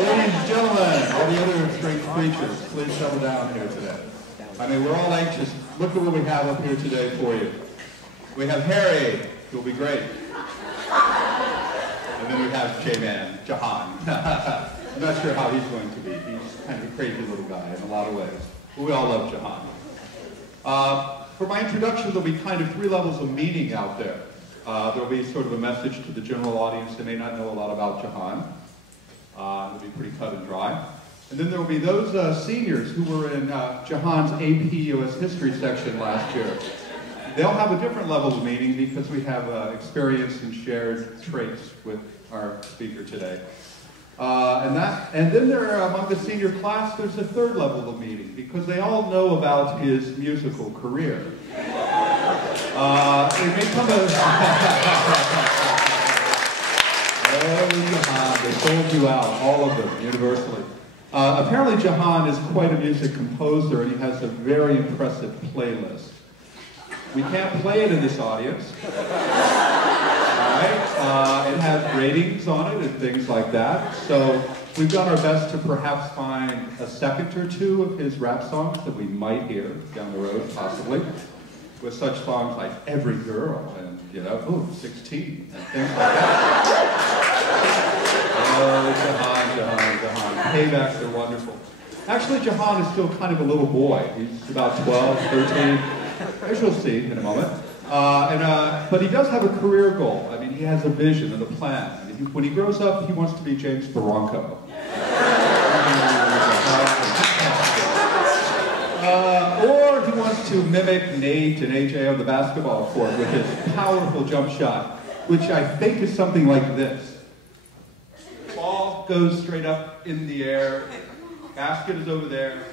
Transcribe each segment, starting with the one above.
Ladies and gentlemen, all the other strange creatures, please settle down here today. I mean, we're all anxious. Look at what we have up here today for you. We have Harry, who'll be great. And then we have J-Man, Jahan. I'm not sure how he's going to be. He's kind of a crazy little guy in a lot of ways. But we all love Jahan. For my introduction, there'll be kind of 3 levels of meaning out there. There'll be sort of a message to the general audience that may not know a lot about Jahan. It'll be pretty cut and dry. And then there will be those seniors who were in Jahan's AP US History section last year. They'll have a different level of meaning because we have experience and shared traits with our speaker today. And then there are, among the senior class, there's a 3rd level of meaning because they all know about his musical career. It may come as... Oh, Jahan, they sold you out, all of them, universally. Apparently Jahan is quite a music composer and he has a very impressive playlist. We can't play it in this audience. Right? It has ratings on it and things like that. So we've done our best to perhaps find a second or 2 of his rap songs that we might hear down the road, possibly, with such songs like Every Girl and, you know, ooh, 16 and things like that. Oh, Jahan. Paybacks are wonderful. Actually, Jahan is still kind of a little boy. He's about 12, 13, as you'll see in a moment. But he does have a career goal. I mean, he has a vision and a plan. I mean, when he grows up, he wants to be James Barranco. Or he wants to mimic Nate and AJ on the basketball court with his powerful jump shot, which I think is something like this. Ball goes straight up in the air, basket is over there,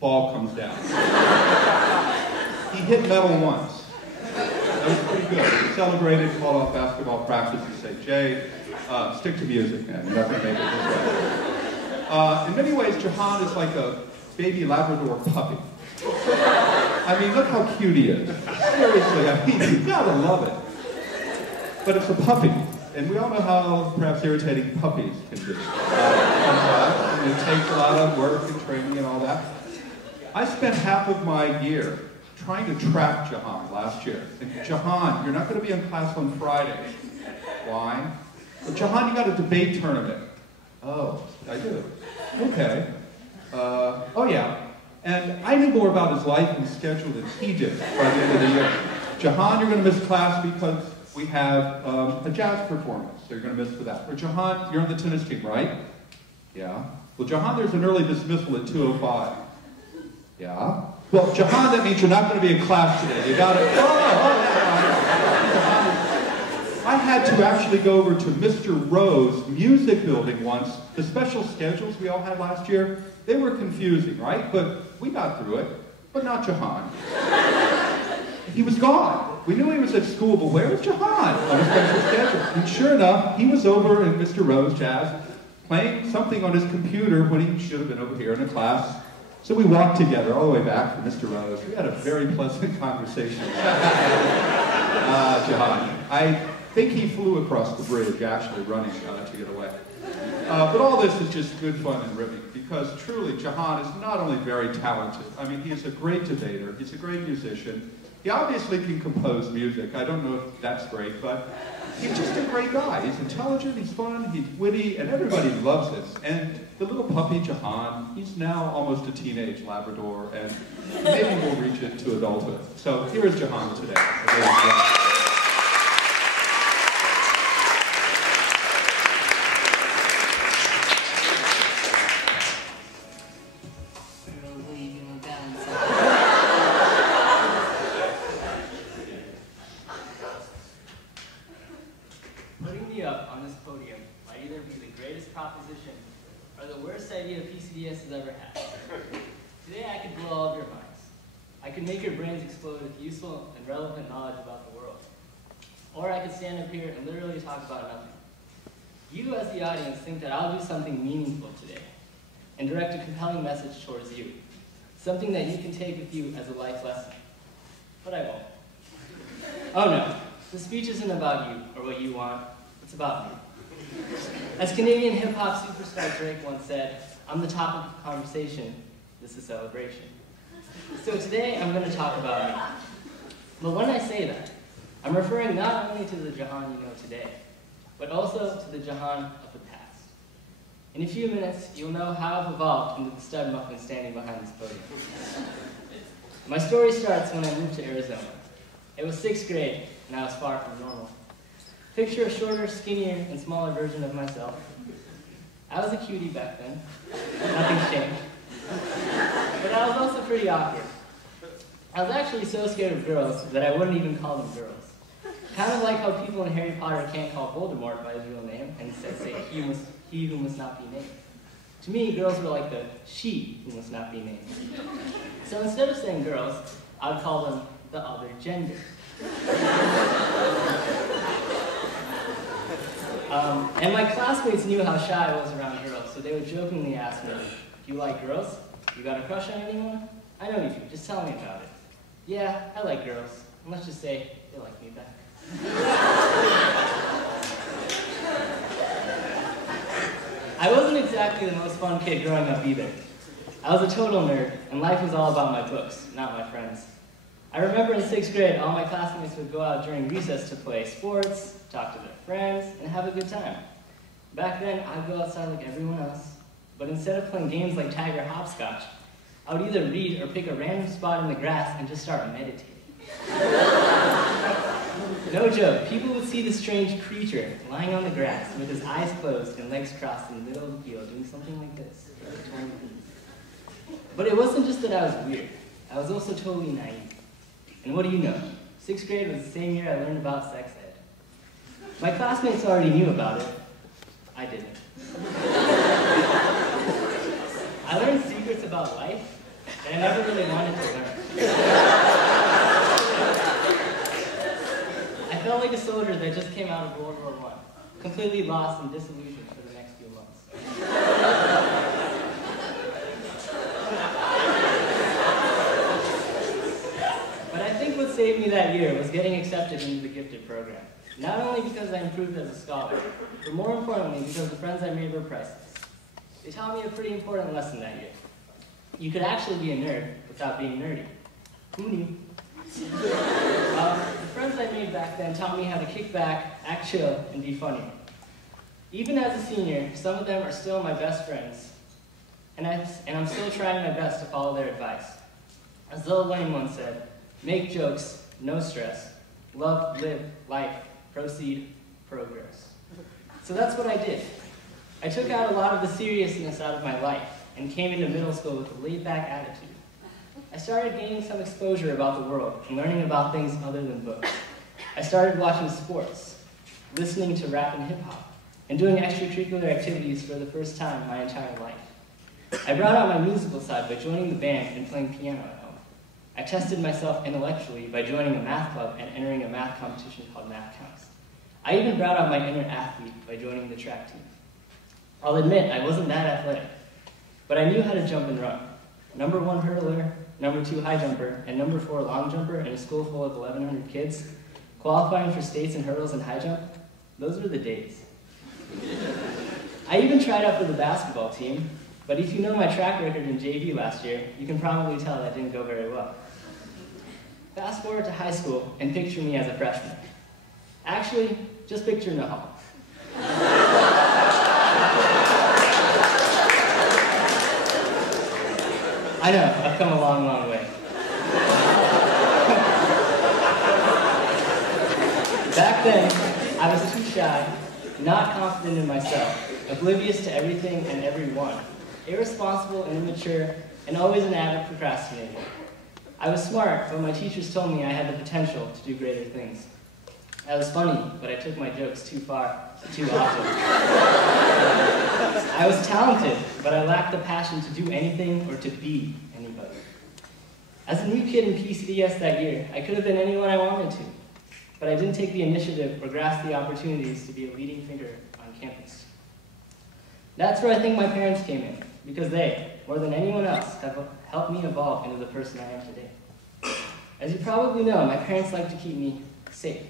ball comes down. He hit metal once. That was pretty good. He celebrated, called off basketball practice and said, Jay, stick to music, man. You're not going to make it this way. In many ways, Jahan is like a baby Labrador puppy. I mean, look how cute he is. Seriously, I mean, you gotta love it. But it's a puppy. And we all know how perhaps irritating puppies can be. And it takes a lot of work and training and all that. I spent half of my year trying to trap Jahan last year. And Jahan, you're not going to be in class on Friday. Why? Well, Jahan, you got a debate tournament. Oh, I do. Okay. Oh yeah. And I knew more about his life and schedule than he did by the end of the year. Jahan, you're going to miss class because we have a jazz performance, so you're going to miss for that. Or Jahan, you're on the tennis team, right? Yeah. Well, Jahan, there's an early dismissal at 2:05. Yeah. Well, Jahan, that means you're not going to be in class today. You got it. I had to actually go over to Mr. Rowe's music building once. The special schedules we all had last year, they were confusing, right? But we got through it. But not Jahan. He was gone. We knew he was at school, but where was Jahan on his special schedule? And sure enough, he was over in Mr. Rowe's jazz, playing something on his computer when he should have been over here in a class. So we walked together all the way back from Mr. Rowe's. We had a very pleasant conversation. Jahan. I think he flew across the bridge, actually running to get away. But all this is just good fun and ribbing, because truly Jahan is not only very talented, I mean, he is a great debater, he's a great musician. He obviously can compose music. I don't know if that's great, but he's just a great guy. He's intelligent, he's fun, he's witty, and everybody loves him. And the little puppy Jahan, he's now almost a teenage Labrador, and maybe we'll reach it to adulthood. So here is Jahan today. PCDS has ever had. Today I could blow all of your minds. I could make your brains explode with useful and relevant knowledge about the world. Or I could stand up here and literally talk about nothing. You as the audience think that I'll do something meaningful today and direct a compelling message towards you. Something that you can take with you as a life lesson. But I won't. Oh no, the speech isn't about you or what you want, it's about me. As Canadian hip-hop superstar Drake once said, I'm the topic of conversation, this is celebration. So today I'm going to talk about me. But when I say that, I'm referring not only to the Jahan you know today, but also to the Jahan of the past. In a few minutes, you'll know how I've evolved into the stud muffin standing behind this podium. My story starts when I moved to Arizona. It was 6th grade, and I was far from normal. Picture a shorter, skinnier, and smaller version of myself. I was a cutie back then. Nothing's changed. But I was also pretty awkward. I was actually so scared of girls that I wouldn't even call them girls. Kind of like how people in Harry Potter can't call Voldemort by his real name and instead say he who must not be named. To me, girls were like the she who must not be named. So instead of saying girls, I would call them the other gender. And my classmates knew how shy I was around girls, so they would jokingly ask me, do you like girls? You got a crush on anyone? I know you do, just tell me about it. Yeah, I like girls. And let's just say they like me back. I wasn't exactly the most fun kid growing up either. I was a total nerd, and life was all about my books, not my friends. I remember in 6th grade, all my classmates would go out during recess to play sports, talk to their friends, and have a good time. Back then, I'd go outside like everyone else, but instead of playing games like tag or hopscotch, I would either read or pick a random spot in the grass and just start meditating. No joke, people would see this strange creature lying on the grass with his eyes closed and legs crossed in the middle of the field doing something like this. But it wasn't just that I was weird, I was also totally naive. And what do you know? 6th grade was the same year I learned about sex ed. My classmates already knew about it. I didn't. I learned secrets about life that I never really wanted to learn. I felt like a soldier that just came out of World War I, completely lost and disillusioned for the next few months. But I think what saved me that year was getting accepted into the gifted program. Not only because I improved as a scholar, but more importantly because the friends I made were priceless. They taught me a pretty important lesson that year. You could actually be a nerd without being nerdy. Who knew? The friends I made back then taught me how to kick back, act chill, and be funny. Even as a senior, some of them are still my best friends, and I'm still trying my best to follow their advice. As Lil Wayne once said, make jokes, no stress, love, live, life, proceed, progress. So that's what I did. I took out a lot of the seriousness out of my life and came into middle school with a laid-back attitude. I started gaining some exposure about the world and learning about things other than books. I started watching sports, listening to rap and hip-hop, and doing extracurricular activities for the first time in my entire life. I brought out my musical side by joining the band and playing piano at home. I tested myself intellectually by joining a math club and entering a math competition called Math Counts. I even brought out my inner athlete by joining the track team. I'll admit I wasn't that athletic, but I knew how to jump and run. Number 1 hurdler, number 2 high jumper, and number 4 long jumper in a school full of 1,100 kids, qualifying for states in hurdles and high jump, those were the days. I even tried out for the basketball team, but if you know my track record in JV last year, you can probably tell that didn't go very well. Fast forward to high school and picture me as a freshman. Actually, just picture Nahal. I know, I've come a long, long way. Back then, I was too shy, not confident in myself, oblivious to everything and everyone, irresponsible and immature, and always an avid procrastinator. I was smart, but my teachers told me I had the potential to do greater things. I was funny, but I took my jokes too far, too often. I was talented, but I lacked the passion to do anything or to be anybody. As a new kid in PCDS that year, I could have been anyone I wanted to, but I didn't take the initiative or grasp the opportunities to be a leading figure on campus. That's where I think my parents came in, because they, more than anyone else, have helped me evolve into the person I am today. As you probably know, my parents like to keep me safe.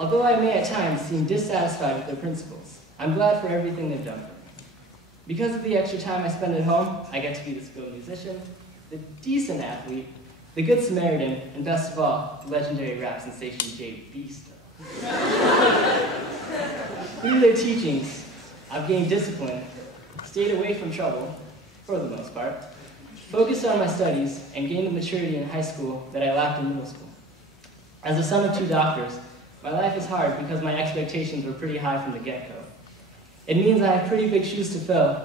Although I may at times seem dissatisfied with their principals, I'm glad for everything they've done for me. Because of the extra time I spend at home, I get to be the skilled musician, the decent athlete, the good Samaritan, and best of all, the legendary rap sensation Jay Beast. Through their teachings, I've gained discipline, stayed away from trouble, for the most part, focused on my studies, and gained the maturity in high school that I lacked in middle school. As the son of 2 doctors, my life is hard because my expectations were pretty high from the get-go. It means I have pretty big shoes to fill,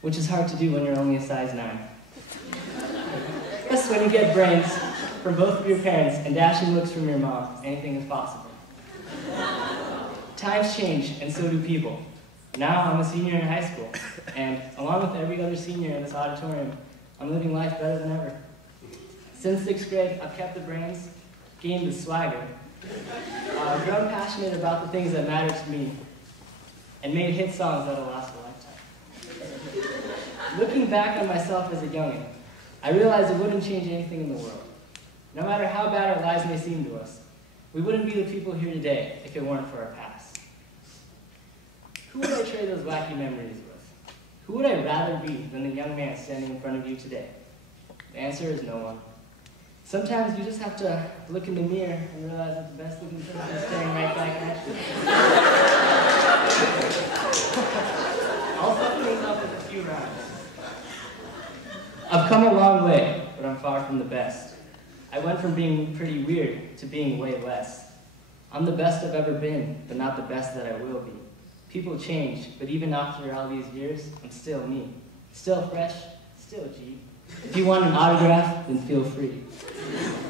which is hard to do when you're only a size 9. Yes, when you get brains from both of your parents and dashing looks from your mom, anything is possible. Times change, and so do people. Now I'm a senior in high school, and along with every other senior in this auditorium, I'm living life better than ever. Since 6th grade, I've kept the brains, gained the swagger, grown passionate about the things that matter to me, and made hit songs that'll last a lifetime. Looking back on myself as a youngin', I realized it wouldn't change anything in the world. No matter how bad our lives may seem to us, we wouldn't be the people here today if it weren't for our past. Who would I trade those wacky memories with? Who would I rather be than the young man standing in front of you today? The answer is no one. Sometimes you just have to look in the mirror and realize that the best looking person is staring right back at you. I'll set things up with a few rounds. I've come a long way, but I'm far from the best. I went from being pretty weird to being way less. I'm the best I've ever been, but not the best that I will be. People change, but even after all these years, I'm still me. Still fresh, still G. If you want an autograph, then feel free.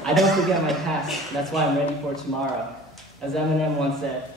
I don't forget my past, that's why I'm ready for tomorrow. As Eminem once said,